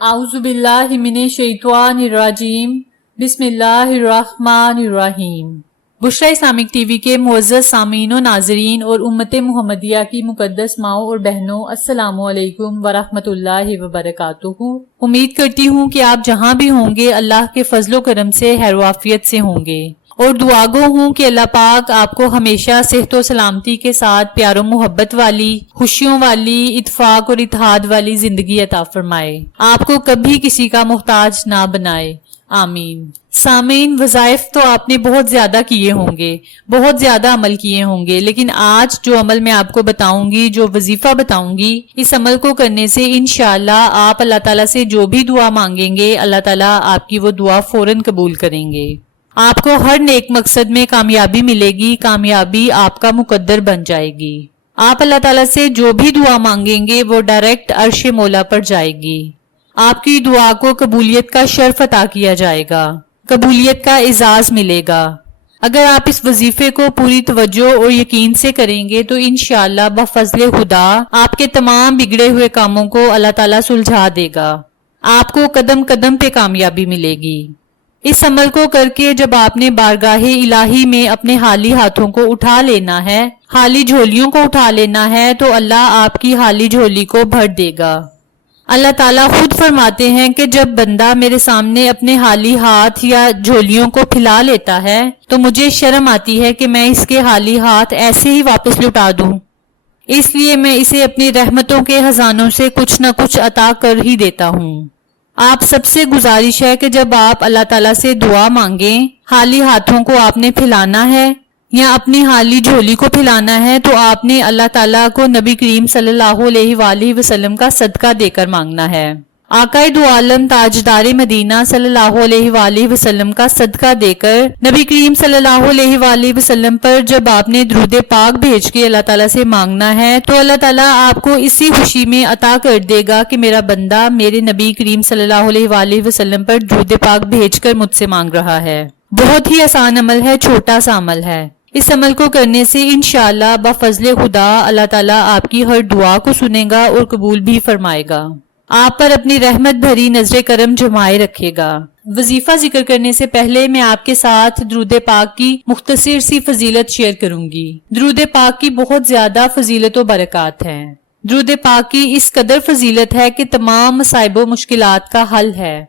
आउज़ुबिल्लाहि मिनश्शैतानिर्रजीम बिस्मिल्लाहिर्रहमानिर्रहीम। Bushra Islamic TV के मुअज़्ज़ज़ सामीन और नाज़रीन और उम्मत मुहम्मदिया की मुक़द्दस माओ और बहनों, अस्सलामु अलैकुम वरहमतुल्लाहि वबरकातुहू। उम्मीद करती हूँ कि आप जहाँ भी होंगे अल्लाह के फजलो करम से खैर-ओ-आफ़ियत से होंगे और दुआगो हूँ कि अल्लाह पाक आपको हमेशा सेहत और सलामती के साथ प्यारो मोहब्बत वाली, खुशियों वाली, इत्फाक और इत्तेहाद वाली जिंदगी अता फरमाए, आपको कभी किसी का मोहताज ना बनाए, आमीन। सामीन, वज़ाइफ तो आपने बहुत ज्यादा किए होंगे, बहुत ज्यादा अमल किए होंगे, लेकिन आज जो अमल मैं आपको बताऊंगी, जो वजीफा बताऊंगी, इस अमल को करने से इंशाअल्लाह आप अल्लाह ताला से जो भी दुआ मांगेंगे अल्लाह ताला आपकी वो दुआ फौरन कबूल करेंगे। आपको हर नेक मकसद में कामयाबी मिलेगी, कामयाबी आपका मुकद्दर बन जाएगी। आप अल्लाह ताला से जो भी दुआ मांगेंगे वो डायरेक्ट अर्श मौला पर जाएगी। आपकी दुआ को कबूलियत का शर्फ अता किया जाएगा, कबूलियत का एजाज मिलेगा। अगर आप इस वजीफे को पूरी तवज्जो और यकीन से करेंगे तो इंशाअल्लाह बफज़ले खुदा आपके तमाम बिगड़े हुए कामों को अल्लाह ताला सुलझा देगा। आपको कदम कदम पे कामयाबी मिलेगी। इस अमल को करके जब आपने बारगाहे इलाही में अपने हाली हाथों को उठा लेना है, हाली झोलियों को उठा लेना है, तो अल्लाह आपकी हाली झोली को भर देगा। अल्लाह ताला खुद फरमाते हैं कि जब बंदा मेरे सामने अपने हाली हाथ या झोलियों को फैला लेता है तो मुझे शर्म आती है कि मैं इसके हाली हाथ ऐसे ही वापस लौटा दूं, इसलिए मैं इसे अपनी रहमतों के खजानों से कुछ न कुछ अता कर ही देता हूँ। आप सबसे गुजारिश है कि जब आप अल्लाह ताला से दुआ मांगें, हाली हाथों को आपने फैलाना है या अपनी हाली झोली को फैलाना है तो आपने अल्लाह ताला को नबी करीम सल्लल्लाहु अलैहि वसल्लम का सदका देकर मांगना है। आकाए दो आलम ताजदारे मदीना सल्लल्लाहु अलैहि वसल्लम का सदका देकर नबी करीम सल्लल्लाहु अलैहि वसल्लम पर जब आपने दुरूद पाक भेज के अल्लाह ताला से मांगना है तो अल्लाह ताला आपको इसी खुशी में अता कर देगा कि मेरा बंदा मेरे नबी करीम सल्लल्लाहु अलैहि वसल्लम पर दुरूद पाक भेजकर मुझसे मांग रहा है। बहुत ही आसान अमल है, छोटा सा अमल है। इस अमल को करने से इंशाअल्लाह बफज़ले खुदा अल्लाह ताला आपकी हर दुआ को सुनेगा और कबूल भी फरमाएगा, आप पर अपनी रहमत भरी नजर करम जमाए रखेगा। वजीफा जिक्र करने से पहले मैं आपके साथ दुरूद पाक की मुख्तसर सी फजीलत शेयर करूंगी। दुरूद पाक की बहुत ज्यादा फजीलत व बरकत है। दुरूद पाक की इस कदर फजीलत है कि तमाम मसाइब व मुश्किलात का हल है।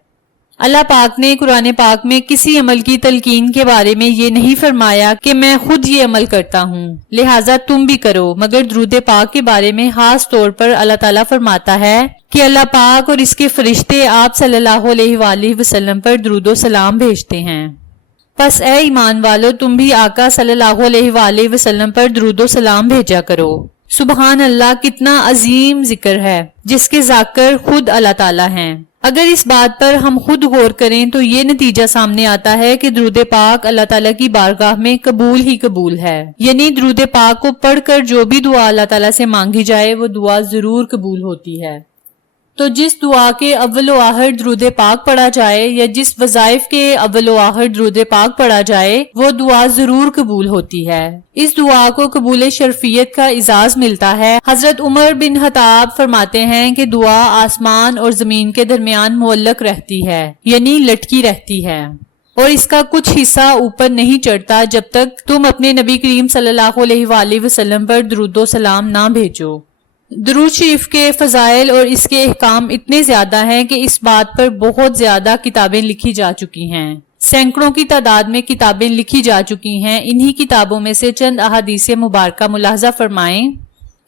अल्लाह पाक ने कुरान पाक में किसी अमल की तलकीन के बारे में ये नहीं फरमाया कि मैं खुद ये अमल करता हूँ लिहाजा तुम भी करो, मगर दुरूद पाक के बारे में खास तौर पर अल्लाह ताला फरमाता है कि अल्लाह पाक और इसके फरिश्ते आप सल्लल्लाहु अलैहि वसल्लम पर दुरूद सलाम भेजते हैं। बस ए ईमान वालो, तुम भी आका सल्लल्लाहु अलैहि वसल्लम पर दुरूद सलाम भेजा करो। सुबहान अल्लाह, कितना अजीम जिक्र है जिसके जाकर खुद अल्लाह ताला हैं। अगर इस बात पर हम खुद गौर करें तो ये नतीजा सामने आता है कि दुरूद पाक अल्लाह ताला की बारगाह में कबूल ही कबूल है। यानी दुरूद पाक को पढ़कर जो भी दुआ अल्लाह ताला से मांगी जाए वो दुआ जरूर कबूल होती है। तो जिस दुआ के अव्वल व आखिर दुरूद पाक पढ़ा जाए या जिस वज़ाइफ के अव्वल व आखिर दुरूद पाक पढ़ा जाए वो दुआ जरूर कबूल होती है। इस दुआ को कबूल शर्फियत का इजाज मिलता है। हजरत उमर बिन खत्ताब फरमाते हैं कि दुआ आसमान और जमीन के दरमियान मुअल्लक रहती है, यानी लटकी रहती है, और इसका कुछ हिस्सा ऊपर नहीं चढ़ता जब तक तुम अपने नबी करीम सल्लल्लाहु अलैहि वसल्लम पर दुरूद सलाम ना भेजो। दुरूद शरीफ के फजाइल और इसके अहकाम इतने ज्यादा हैं कि इस बात पर बहुत ज्यादा किताबें लिखी जा चुकी हैं। सैकड़ों की तादाद में किताबें लिखी जा चुकी हैं। इन्हीं किताबों में से चंद अहादीस मुबारका मुलाहजा फरमाएं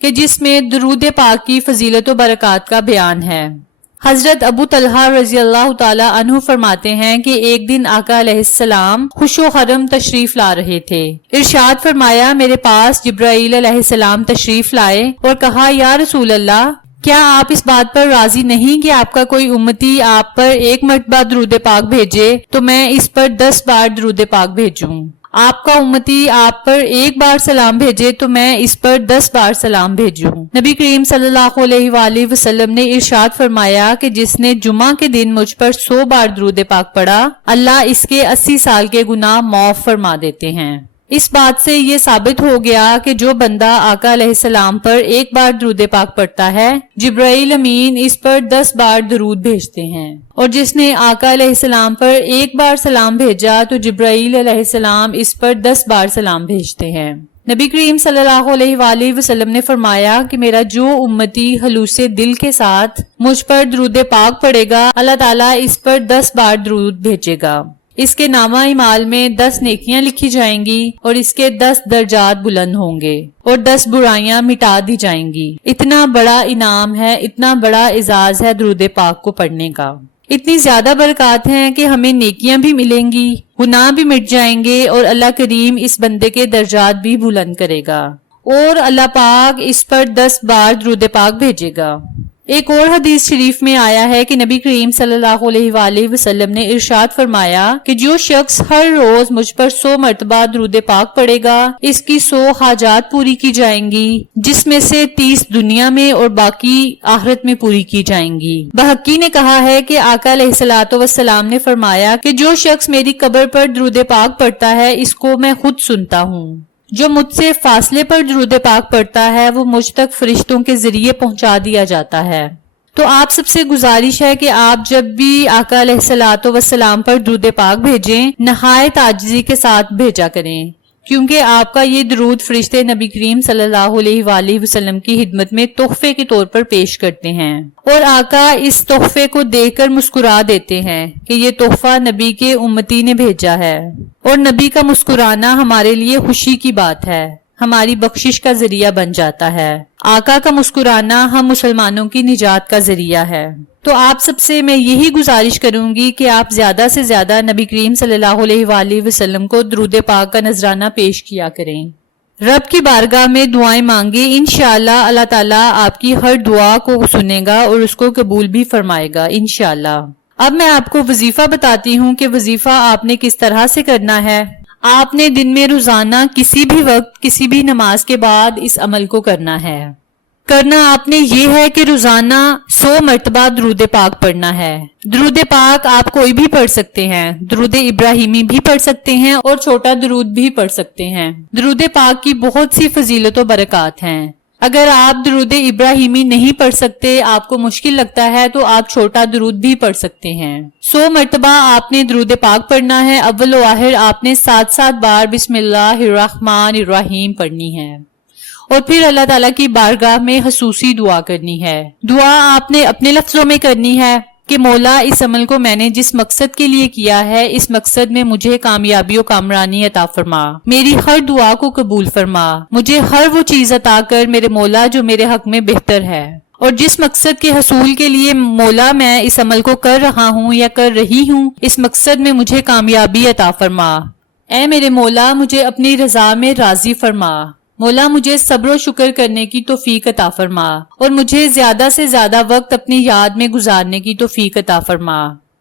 कि जिसमें दुरूद पाक की फजीलत व बरकत का बयान है। हजरत अबू तलहा रजी अल्लाह ताला अन्हु फरमाते हैं कि एक दिन आका अलैहिस्सलाम खुशो खरम तशरीफ ला रहे थे। इरशाद फरमाया, मेरे पास जिब्राईल अलैहिस्सलाम तशरीफ लाए और कहा, या रसूल अल्लाह, क्या आप इस बात पर राजी नहीं कि आपका कोई उम्मती आप पर एक मरतबा दुरूद पाक भेजे तो मैं इस पर 10 बार दुरूद पाक भेजूं? आपका उम्मती आप पर एक बार सलाम भेजे तो मैं इस पर 10 बार सलाम भेजूं। नबी करीम सल्लल्लाहु अलैहि वसल्लम ने इरशाद फरमाया कि जिसने जुमा के दिन मुझ पर 100 बार दुरूद पाक पढ़ा, अल्लाह इसके 80 साल के गुनाह माफ फरमा देते हैं। اس بات سے یہ ثابت ہو گیا کہ جو بندہ آقا علیہ السلام پر ایک بار درود پاک پڑھتا ہے، جبرائیل امین اس پر 10 بار درود بھیجتے ہیں، اور جس نے آقا علیہ السلام پر ایک بار سلام بھیجا تو جبرائیل علیہ السلام اس پر 10 بار سلام بھیجتے ہیں۔ نبی کریم صلی اللہ علیہ وآلہ وسلم نے فرمایا کہ میرا جو امتی خلوص دل کے ساتھ مجھ پر درود پاک پڑھے گا، اللہ تعالیٰ اس پر 10 بار درود بھیجے گا، اس کے نامہ اعمال میں 10 نیکیاں لکھی جائیں گی اور اس کے 10 درجات بلند ہوں گے اور 10 برائیاں مٹا دی جائیں گی۔ اتنا بڑا انعام ہے، اتنا بڑا اعزاز ہے درود پاک کو پڑھنے کا۔ اتنی زیادہ برکات ہیں کہ ہمیں نیکیاں بھی ملیں گی، گناہ بھی مٹ جائیں گے، اور اللہ کریم اس بندے کے درجات بھی بلند کرے گا، اور اللہ پاک اس پر 10 بار درود پاک بھیجے گا۔ ایک اور حدیث شریف میں آیا ہے کہ نبی کریم صلی اللہ علیہ وآلہ وسلم نے ارشاد فرمایا کہ جو شخص ہر روز مجھ پر 100 مرتبہ درود پاک پڑھے گا، اس کی 100 حاجات پوری کی جائیں گی، جس میں سے 30 دنیا میں اور باقی آخرت میں پوری کی جائیں گی۔ بحقی نے کہا ہے کہ آقا علیہ الصلوۃ والسلام نے فرمایا کہ جو شخص میری قبر پر درود پاک پڑھتا ہے، اس کو میں خود سنتا ہوں۔ جو مجھ سے فاصلے پر درود پاک پڑھتا ہے، وہ مجھ تک فرشتوں کے ذریعے پہنچا دیا جاتا ہے۔ تو آپ سب سے گزارش ہے کہ آپ جب بھی آقا علیہ الصلوۃ والسلام پر درود پاک بھیجیں، نہایت عاجزی کے ساتھ بھیجا کریں، کیونکہ آپ کا یہ درود فرشتے نبی کریم صلی اللہ علیہ وآلہ وسلم کی خدمت میں تحفے کے طور پر پیش کرتے ہیں، اور آقا اس تحفے کو دیکھ کر مسکرا دیتے ہیں کہ یہ تحفہ نبی کے امتی نے بھیجا ہے، اور نبی کا مسکرانا ہمارے لیے خوشی کی بات ہے، ہماری بخشش کا ذریعہ بن جاتا ہے۔ آقا کا مسکرانا ہم مسلمانوں کی نجات کا ذریعہ ہے۔ تو آپ سب سے میں یہی گزارش کروں گی کہ آپ زیادہ سے زیادہ نبی کریم صلی اللہ علیہ وآلہ وسلم کو درود پاک کا نذرانہ پیش کیا کریں، رب کی بارگاہ میں دعائیں مانگیں، انشاءاللہ اللہ تعالیٰ آپ کی ہر دعا کو سنے گا اور اس کو قبول بھی فرمائے گا انشاءاللہ۔ اب میں آپ کو وظیفہ بتاتی ہوں کہ وظیفہ آپ نے کس طرح سے کرنا ہے۔ آپ نے دن میں روزانہ کسی بھی وقت کسی بھی نماز کے بعد اس عمل کو کرنا ہے۔ کرنا آپ نے یہ ہے کہ روزانہ 100 مرتبہ درود پاک پڑھنا ہے۔ درود پاک آپ کوئی بھی پڑھ سکتے ہیں، درود ابراہیمی بھی پڑھ سکتے ہیں اور چھوٹا درود بھی پڑھ سکتے ہیں۔ درود پاک کی بہت سی فضیلت و برکات ہیں۔ اگر آپ درود ابراہیمی نہیں پڑھ سکتے، آپ کو مشکل لگتا ہے، تو آپ چھوٹا درود بھی پڑھ سکتے ہیں۔ 100 مرتبہ آپ نے درود پاک پڑھنا ہے۔ اول و آخر آپ نے 7 بار بسم اللہ الرحمن الرحیم پڑھنی ہے، اور پھر اللہ تعالیٰ کی بارگاہ میں خصوصی دعا کرنی ہے۔ دعا آپ نے اپنے لفظوں میں کرنی ہے کہ مولا اس عمل کو میں نے جس مقصد کے لیے کیا ہے، اس مقصد میں مجھے کامیابی و کامرانی عطا فرما، میری ہر دعا کو قبول فرما، مجھے ہر وہ چیز عطا کر میرے مولا جو میرے حق میں بہتر ہے، اور جس مقصد کے حصول کے لیے مولا میں اس عمل کو کر رہا ہوں یا کر رہی ہوں، اس مقصد میں مجھے کامیابی عطا فرما۔ اے میرے مولا مجھے اپنی رضا میں راضی فرما، مولا مجھے صبر و شکر کرنے کی توفیق عطا فرما، اور مجھے زیادہ سے زیادہ وقت اپنی یاد میں گزارنے کی توفیق عطا فرما۔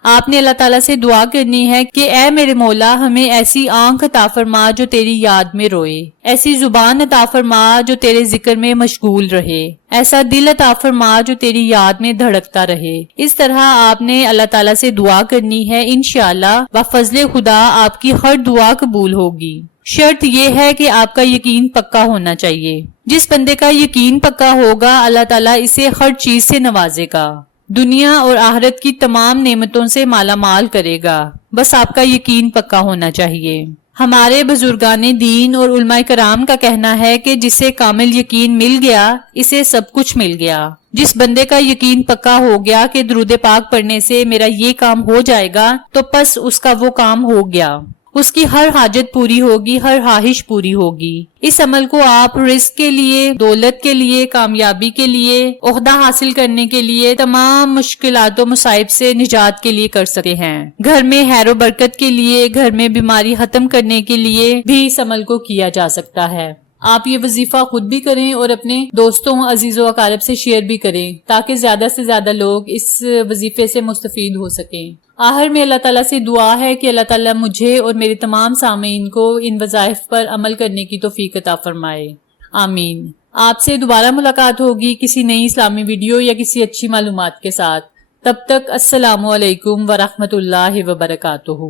آپ نے اللہ تعالیٰ سے دعا کرنی ہے کہ اے میرے مولا ہمیں ایسی آنکھ عطا فرما جو تیری یاد میں روئے، ایسی زبان عطا فرما جو تیرے ذکر میں مشغول رہے، ایسا دل عطا فرما جو تیری یاد میں دھڑکتا رہے۔ اس طرح آپ نے اللہ تعالیٰ سے دعا کرنی ہے، انشاءاللہ بفضل خدا آپ کی ہر دعا قبول ہوگی۔ شرط یہ ہے کہ آپ کا یقین پکا ہونا چاہیے۔ جس بندے کا یقین پکا ہوگا، اللہ تعالیٰ اسے ہر چیز سے نوازے گا، دنیا اور آخرت کی تمام نعمتوں سے مالا مال کرے گا، بس آپ کا یقین پکا ہونا چاہیے۔ ہمارے بزرگان دین اور علماء کرام کا کہنا ہے کہ جسے کامل یقین مل گیا، اسے سب کچھ مل گیا۔ جس بندے کا یقین پکا ہو گیا کہ درود پاک پڑھنے سے میرا یہ کام ہو جائے گا، تو پس اس کا وہ کام ہو گیا، اس کی ہر حاجت پوری ہوگی، ہر خواہش پوری ہوگی۔ اس عمل کو آپ رزق کے لیے، دولت کے لیے، کامیابی کے لیے، عہدہ حاصل کرنے کے لیے، تمام مشکلات و مصائب سے نجات کے لیے کر سکتے ہیں۔ گھر میں خیر و برکت کے لیے، گھر میں بیماری ختم کرنے کے لیے بھی اس عمل کو کیا جا سکتا ہے۔ آپ یہ وظیفہ خود بھی کریں اور اپنے دوستوں، عزیز و اقارب سے شیئر بھی کریں، تاکہ زیادہ سے زیادہ لوگ اس وظیفے سے مستفید ہو سکیں۔ آخر میں اللہ تعالیٰ سے دعا ہے کہ اللہ تعالیٰ مجھے اور میرے تمام سامعین کو ان وظائف پر عمل کرنے کی توفیق عطا فرمائے، آمین۔ آپ سے دوبارہ ملاقات ہوگی کسی نئی اسلامی ویڈیو یا کسی اچھی معلومات کے ساتھ۔ تب تک السلام علیکم ورحمۃ اللہ وبرکاتہ۔